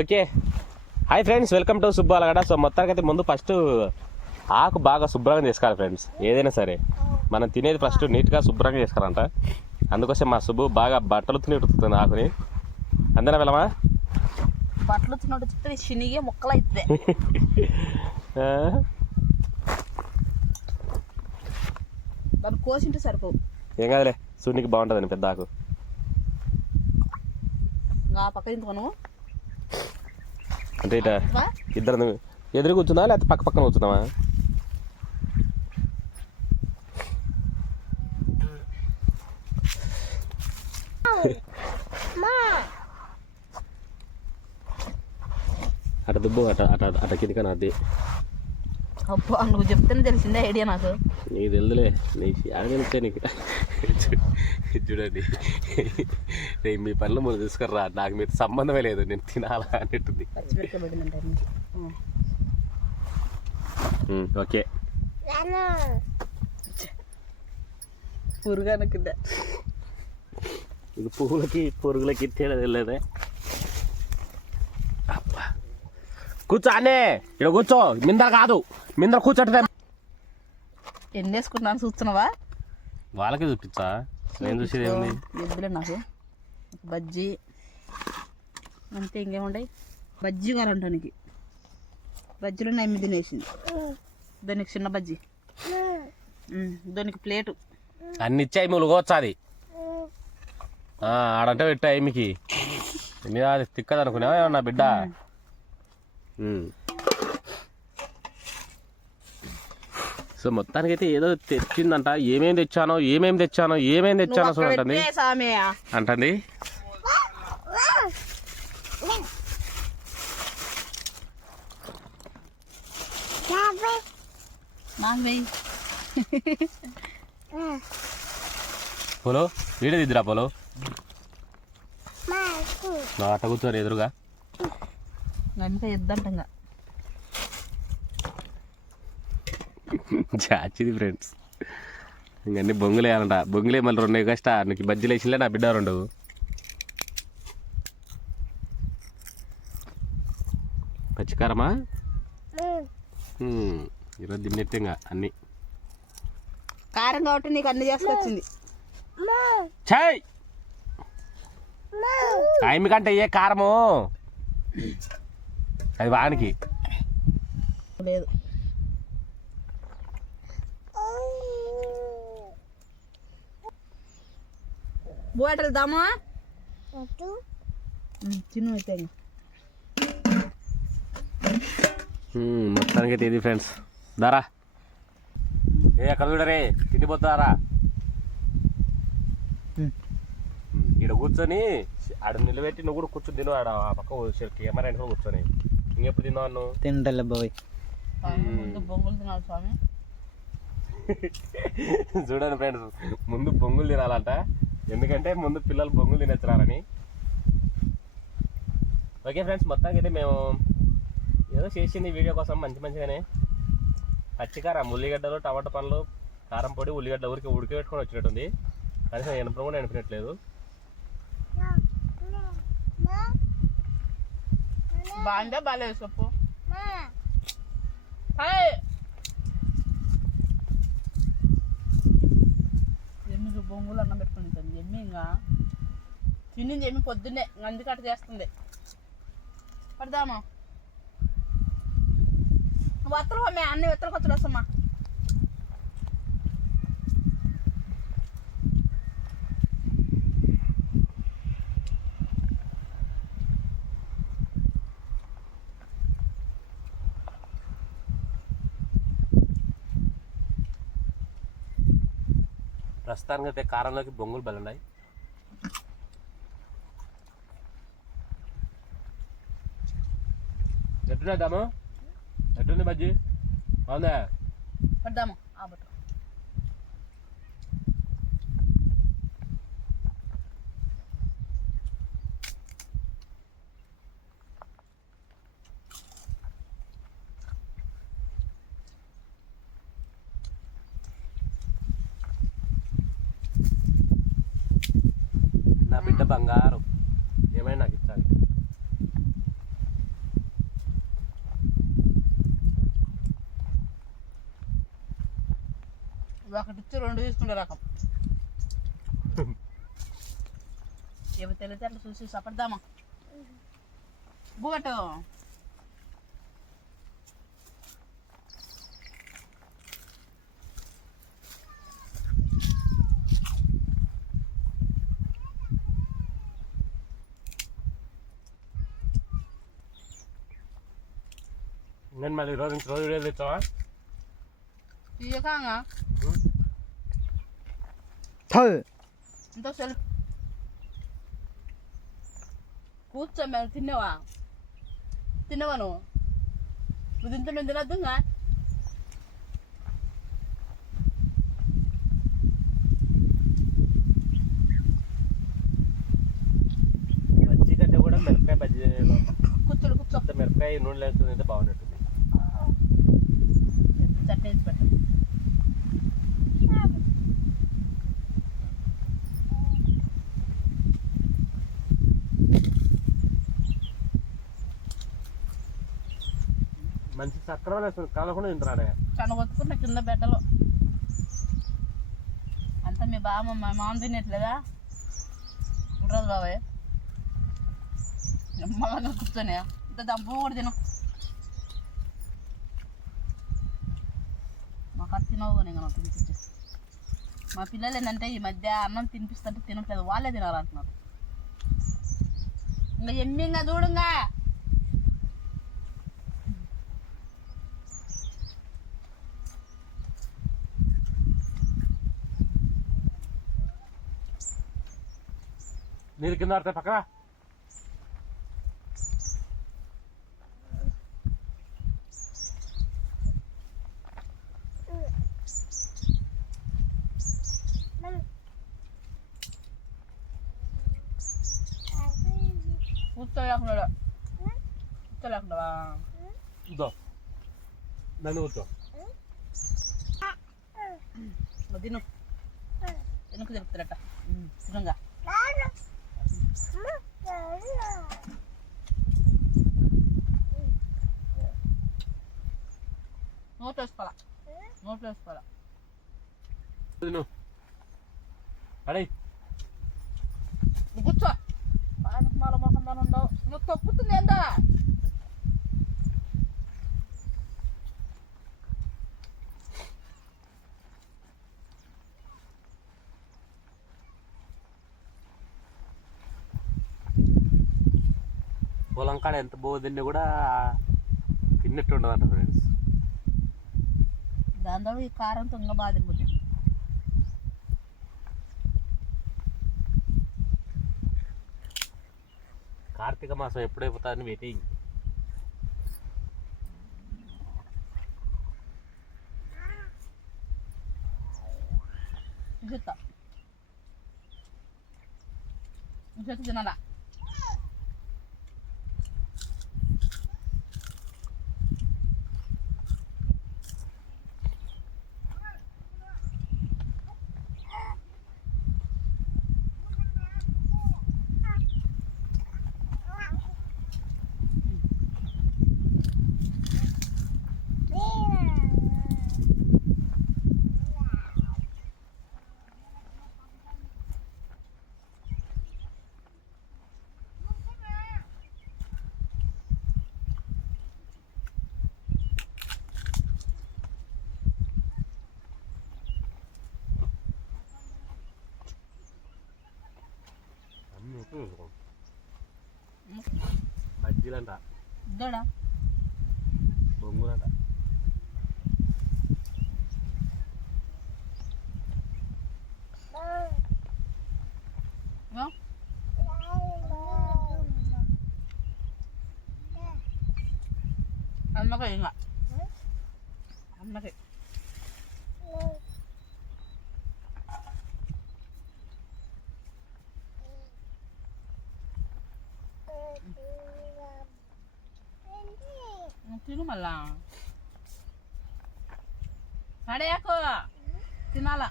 Okay. Hi friends welcome to Subbu Alagada. So మొత్తానికి అయితే ముందు ఫస్ట్ ఆకు బాగా శుభ్రంగా చేసుకోవాలి ఫ్రెండ్స్. ఏదైనా సరే. మనం తినేది ఫస్ట్ నీట్గా శుభ్రంగా చేసుకోవాలంట. అందుకోసం మా సుబ్బు బాగా బట్టలు తిని ఆకుని. అందరం వెళ్ళమా బట్టలు చెప్తే శనిగే ముక్కలు అయితే? దాన్ని కోసింటే సరిపోవు. ఏం కాదులే సూర్యునికి బాగుంటుందని పెద్ద ఆకు. ఆ పక్క తింటున్నాను అంటే ఇట ఇద్దరు ఎదురు కూర్చుందా లేకపోతే పక్క పక్కన కూర్చున్నావా? అట దుబ్బు అట అట అట కిందిక నాది అబ్బా నువ్వు చెప్తేనే తెలిసిందే ఐడియా నాకు. నీకు తెలుదులే నీ ఆడ తెలిసే నీకు. చూడండి నేను మీ పనులు ముందు తీసుకురా నాకు మీరు సంబంధమే లేదు నేను తినాలా అన్నట్టుంది. ఓకే. పురుగాను కింద ఇది పువ్వులకి పురుగులకి తేడా తెలియదే అబ్బా కూర్చో అనే ఇక్కడ కూర్చో. మిందర కాదు. మిందర కూర్చోటే ఎన్ని వేసుకుంటున్నాను చూస్తున్నావా? వాళ్ళకి చూపించా. నేను చూసేది ఏముంది? ఎద్దులే నాకు. బజ్జీ. అంతే ఇంకేముంటాయి బజ్జీ కావాలంటానికి బజ్జీలో ఎనిమిది తినేసింది దానికి చిన్న బజ్జీ. దానికి ప్లేటు. అన్ని ఇచ్చాయి మూలు కోచ్చాది ఆడంటే పెట్టా ఏమికి మీద అది తిక్కదు అనుకున్నావా నా బిడ్డ ఉమ్. సో మొత్తానికైతే ఏదో తెచ్చిందంట. ఏమేం తెచ్చానో ఏమేం తెచ్చానో ఏమేం తెచ్చానో చూడండి. వెయ్యి. పోలో వీడియో దిద్దురా పోలో. నా అట్ట కూర్చోరు ఎదురుగా. అంతే ఎద్దంట ఇంకా చాచిది ఫ్రెండ్స్. ఇంకన్నీ బొంగులే అంట బొంగులే మళ్ళీ రెండు కష్ట నీకు బజ్జీలు వేసిలే నా బిడ్డ రెండు. పచ్చికారమా? హ్మ్. ఈరోజు తిన్నట్టే ఇంకా అన్నీ. కారం కాబట్టి నీకు అన్ని చేసుకొచ్చింది. చాయ్ టైం కంటే ఏ కారము? అది వానికి. లేదు. బోటలు దామా? తిను అయితే మొత్తానికైతే ఇది ఫ్రెండ్స్. దారా. ఏ అక్కడ చూడరే తిండిపోతారా ఇక్కడ కూర్చొని ఆడ నిలబెట్టి నువ్వు కూడా కూర్చొని తిను ఆడ ఆ పక్క కెమెరా వెనక కూర్చొని. ఇంకెప్పుడు తిన్నావు నువ్వు తింటలే బాయ్ స్వామి, ముందు బొంగులు తినాలి స్వామి. చూడండి ఫ్రెండ్స్ ముందు బొంగులు తినాలంట. ఎందుకంటే ముందు పిల్లలు బొంగులు తినచ్చురాలని ఓకే ఫ్రెండ్స్ మొత్తానికి అయితే మేము ఏదో చేసింది వీడియో కోసం మంచి మంచిగానే. పచ్చికారం ఉల్లిగడ్డలు టమాటా పండ్లు కారం పొడి ఉల్లిగడ్డ ఊరికి ఉడికిపెట్టుకొని వచ్చినట్టుంది. కనీసం ఎనపడం కూడా ఎనిపినట్లేదు. బాగుందా బాగాలేదు చెప్పు హాయ్. ఎమ్మిది బొంగులు అన్నం పెట్టుకుని తింటుంది ఎమ్మి ఇంకా తినింది ఎమ్మి పొద్దున్నే అందుకే అట్ట చేస్తుంది పడదామా వత్తలు అమ్మే అన్ని వత్తలు కొత్తలు వస్తామా ప్రస్తుతానికి అయితే కారంలోకి బొంగులు బలున్నాయి ఎట్టున్నాయి దాము ఎట్టుంది బజ్జీ? బాగుందా? పడదామా బంగారం. ఏమైనా నాకు ఇచ్చాలి. ఒకటి ఇచ్చి రెండు తీసుకునే రకం. ఏమో తెలియదు చూసి సపడదామా బుగట్టు బుగటు నేను మళ్ళీ రోజు నుంచి రోజు వీడియో తెచ్చావా తీయకాగా థల్ ఇంత సెల్ కూర్చో మేము తిన్నావా తిన్నావా నువ్వు నువ్వు తింటే మేము తినద్దుగా బజ్జీ కంటే కూడా మిరపకాయ బజ్జీ కూర్చోడు కూర్చో మిరపకాయ నూనె లేకుండా అయితే మంచి సక్రమణ కలకుండా తింటారా కను కింద బెడ్డలో అంతా మీ బామ్మ మా మామ తినట్లేదా? ఉండదు బాబాయ్. నిమ్మలంగా కూర్చొని ఇంత దంపు కూడా తిన. మాకు అది తినవు నేను నాకు తినిపించే. మా పిల్లలు ఏంటంటే ఈ మధ్య అన్నం తినిపిస్తుంటే తినట్లేదు. వాళ్ళే తినాలంటున్నారు. ఇంకా ఎమ్మింగా చూడుగా. നീ നിൽക്കുന്ന നേരത്തെ പക്കവാ Utolak na lang. Utolak na lang. Ito. Nanuto. Madinok. Dinok din talaga. Sunong ka. Note వేసుకోవాలా నోట్ వేసుకోవాలా అడే కూర్చో. మాల మొహం ఉండవు. నువ్వు తొక్కుతుంది ఏందా? పొలం కాడ ఎంత బో తిన్నా కూడా తిన్నట్టు ఉండదంట ఫ్రెండ్స్ దాంతో ఈ కారంతో ఇంకా బాధ కార్తీక మాసం ఎప్పుడైపోతుందని వెయిటింగ్ చూస్తా చూసి తినాలా? బజ్జీలంట ఇద్దడా బొంగులంట. అమ్మకాయ ఇంకా. అమ్మకాయ. తిను మళ్ళా పడేయకు తినాలా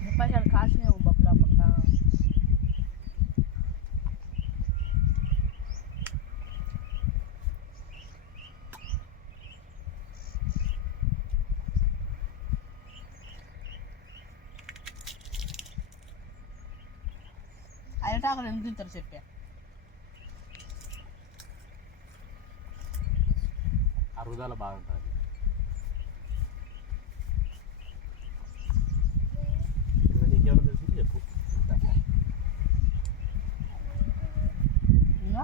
ముప్పై తింటారు చెప్పా. అరుగుదల బాగుంటుంది నీకేమైనా తెలిసి చెప్పు ఇంకా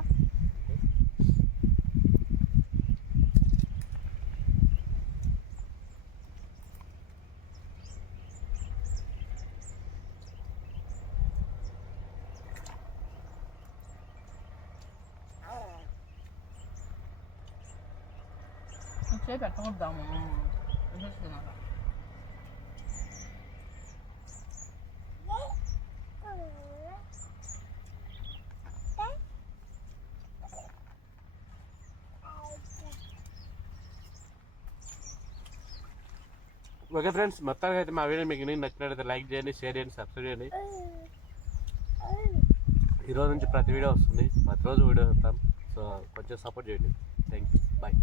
వచ్చే పెట్టకూడదాము చూస్తున్నారా ఓకే ఫ్రెండ్స్ మొత్తానికి అయితే మా వీడియో మీకు నచ్చినట్లయితే లైక్ చేయండి షేర్ చేయండి సబ్స్క్రైబ్ చేయండి. ఈరోజు నుంచి ప్రతి వీడియో వస్తుంది. ప్రతిరోజు వీడియో వస్తాం సో కొంచెం సపోర్ట్ చేయండి. Thank you bye